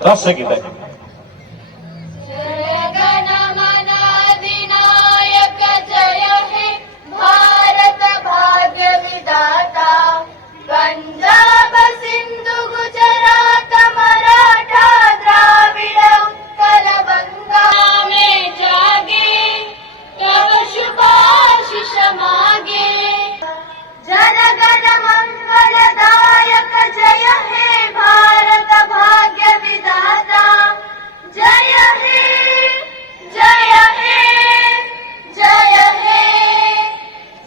ರಾಷ್ಟ್ರಗೀತೆ. पंजाब सिंधु गुजरात मराठा द्राविड़ उत्कल बंगा में जागे तव शुभाशिष मागे जनगण मंगलदायक जय हे भारत भाग्य विधाता जय हे जय हे जय हे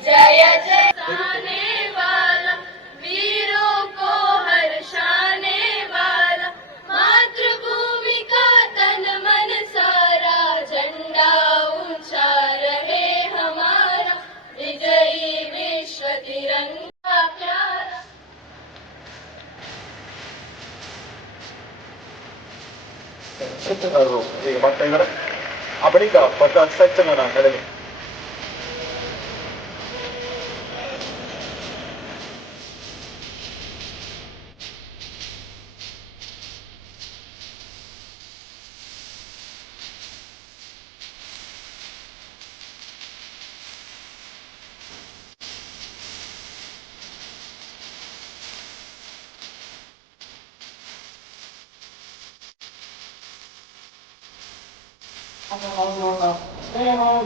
जय जय आने वाला वीरों को हर्षाने वाला मातृभूमि का तन मन सारा झंडा ऊंचा रहे हमारा विजयी विश्व तिरंगा प्यारा. ಈಗ ಬರ್ತಾ ಇದ್ದಾರೆ. ಆ ಬಳಿಕ ಪಥ ಸಜ್ಜನನ ನಡೆಯಲಿ.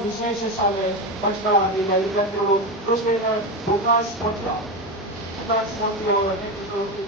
ವಿಶೇಷ ಶಾಲೆ ಪಟ್ಟಣದಿಂದ ವಿದ್ಯಾರ್ಥಿಗಳು ಕೃಷ್ಣ ಪ್ರಕಾಶ್ ಮಂತ್ರ ಅವರ ನೇತೃತ್ವದಲ್ಲಿ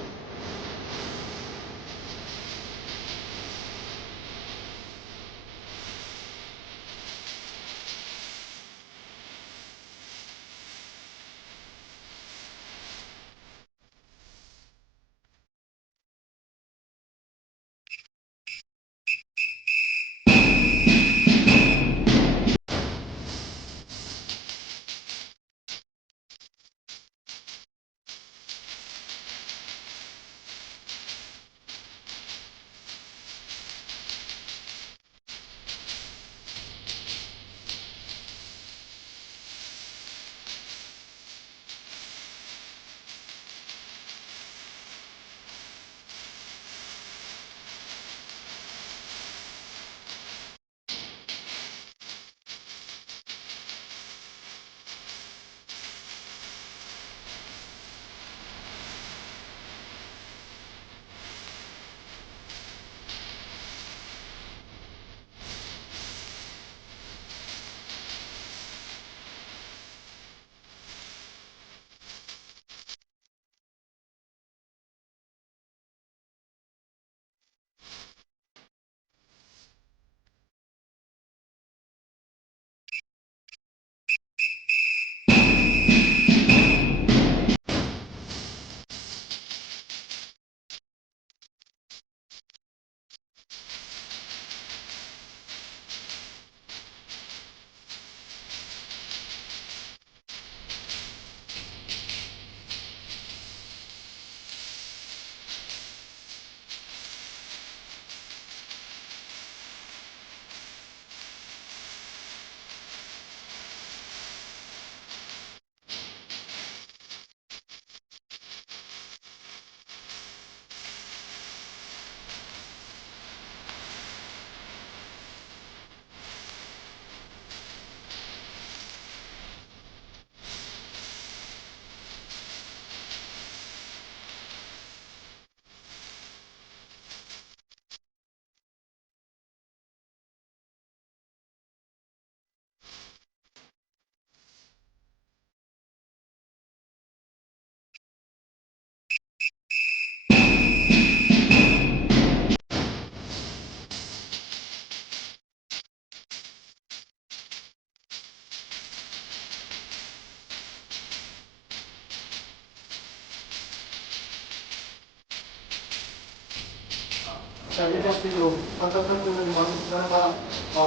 ವಿದ್ಯಾರ್ಥಿಗಳು ತಂತ್ರಜ್ಞಾನದಲ್ಲಿ ನಂತರ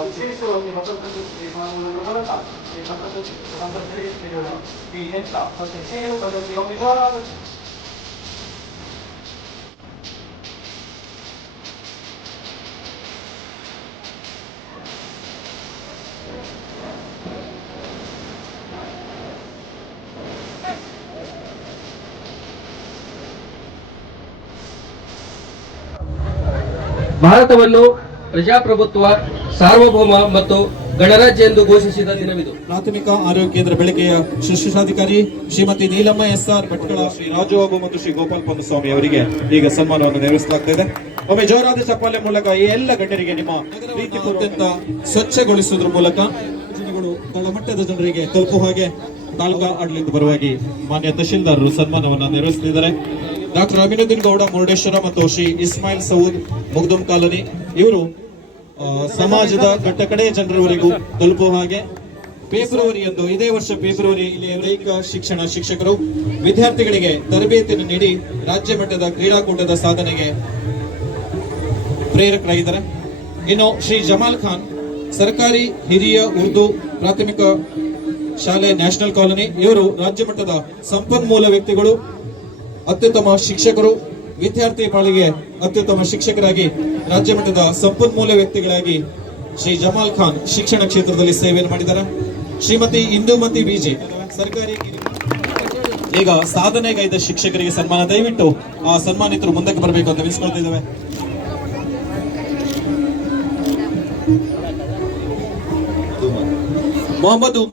ವಿಶೇಷವಾಗಿ ತಂತ್ರಜ್ಞಾನವನ್ನು ಮೂಲಕ ಈ ತಂತ್ರಜ್ಞಾನ ಈ ಯಂತ್ರ ಮತ್ತು ಸೇವೆ ಪದ್ಧತಿ ನಿಧಾನವಾದ ಭಾರತವನ್ನು ಪ್ರಜಾಪ್ರಭುತ್ವ, ಸಾರ್ವಭೌಮ ಮತ್ತು ಗಣರಾಜ್ಯ ಎಂದು ಘೋಷಿಸಿದ ದಿನವಿದು. ಪ್ರಾಥಮಿಕ ಆರೋಗ್ಯ ಕೇಂದ್ರ ಬೆಳಕೆಯ ಶಿಕ್ಷಣಾಧಿಕಾರಿ ಶ್ರೀಮತಿ ನೀಲಮ್ಮ ಎಸ್ಆರ್ ಭಟ್ಕಳ, ಶ್ರೀ ರಾಜು ಬಾಬು ಮತ್ತು ಶ್ರೀ ಗೋಪಾಲ್ ಪೊನ್ನಸ್ವಾಮಿ ಅವರಿಗೆ ಈಗ ಸನ್ಮಾನವನ್ನು ನೆರವೇರಿಸಲಾಗ್ತಾ ಇದೆ. ಒಮ್ಮೆ ಜೋರಾದ ಚಪ್ಪಾಳೆ ಮೂಲಕ ಈ ಎಲ್ಲ ಗಣ್ಯರಿಗೆ ನಿಮ್ಮ ಪ್ರೀತಿ ಅತ್ಯಂತ ಸ್ವಚ್ಛಗೊಳಿಸುವುದರ ಮೂಲಕ ಯೋಜನೆಗಳು ತಳಮಟ್ಟದ ಜನರಿಗೆ ತಲುಪುವ ಹಾಗೆ ತಾಲೂಕಾ ಆಡಳಿತ ಪರವಾಗಿ ಮಾನ್ಯ ತಹಶೀಲ್ದಾರರು ಸನ್ಮಾನವನ್ನು ನೆರವೇರಿಸಲಿದ್ದಾರೆ. ಡಾಕ್ಟರ್ ಅಮಿನುದ್ದೀನ್ ಗೌಡ ಮುರುಡೇಶ್ವರ ಮತ್ತು ಶ್ರೀ ಇಸ್ಮಾಯಿಲ್ ಸೌದ್ ಮುಗ್ದುಂ ಕಾಲನಿ ಇವರು ಸಮಾಜದ ಕಟ್ಟಕಡೆ ಜನರವರೆಗೂ ತಲುಪುವ ಹಾಗೆ ಫೆಬ್ರವರಿಯಂದು, ಇದೇ ವರ್ಷ ಫೆಬ್ರವರಿ ಇಲ್ಲಿ ದೈಹಿಕ ಶಿಕ್ಷಣ ಶಿಕ್ಷಕರು ವಿದ್ಯಾರ್ಥಿಗಳಿಗೆ ತರಬೇತಿಯನ್ನು ನೀಡಿ ರಾಜ್ಯ ಮಟ್ಟದ ಕ್ರೀಡಾಕೂಟದ ಸಾಧನೆಗೆ ಪ್ರೇರಕರಾಗಿದ್ದಾರೆ. ಇನ್ನು ಶ್ರೀ ಜಮಾಲ್ ಖಾನ್ ಸರ್ಕಾರಿ ಹಿರಿಯ ಉರ್ದು ಪ್ರಾಥಮಿಕ ಶಾಲೆ ನ್ಯಾಷನಲ್ ಕಾಲೋನಿ ಇವರು ರಾಜ್ಯ ಮಟ್ಟದ ಸಂಪನ್ಮೂಲ ವ್ಯಕ್ತಿಗಳು, ಅತ್ಯುತ್ತಮ ಶಿಕ್ಷಕರು, ವಿದ್ಯಾರ್ಥಿ ಪಾಳಿಗೆ ಅತ್ಯುತ್ತಮ ಶಿಕ್ಷಕರಾಗಿ ರಾಜ್ಯ ಮಟ್ಟದ ಸಂಪನ್ಮೂಲ ವ್ಯಕ್ತಿಗಳಾಗಿ ಶ್ರೀ ಜಮಾಲ್ ಖಾನ್ ಶಿಕ್ಷಣ ಕ್ಷೇತ್ರದಲ್ಲಿ ಸೇವೆಯನ್ನು ಮಾಡಿದ್ದಾರೆ. ಶ್ರೀಮತಿ ಇಂದುಮತಿ ಬಿಜೆ ಸರ್ಕಾರಿ ಈಗ ಸಾಧನೆಗೈದ ಶಿಕ್ಷಕರಿಗೆ ಸನ್ಮಾನ. ದಯವಿಟ್ಟು ಆ ಸನ್ಮಾನಿತರು ಮುಂದಕ್ಕೆ ಬರಬೇಕು ಅಂತ ವಿನಿಸ್ಕೊಳ್ತಾ ಇದ್ದೇವೆ. ಮೊಹಮ್ಮದ್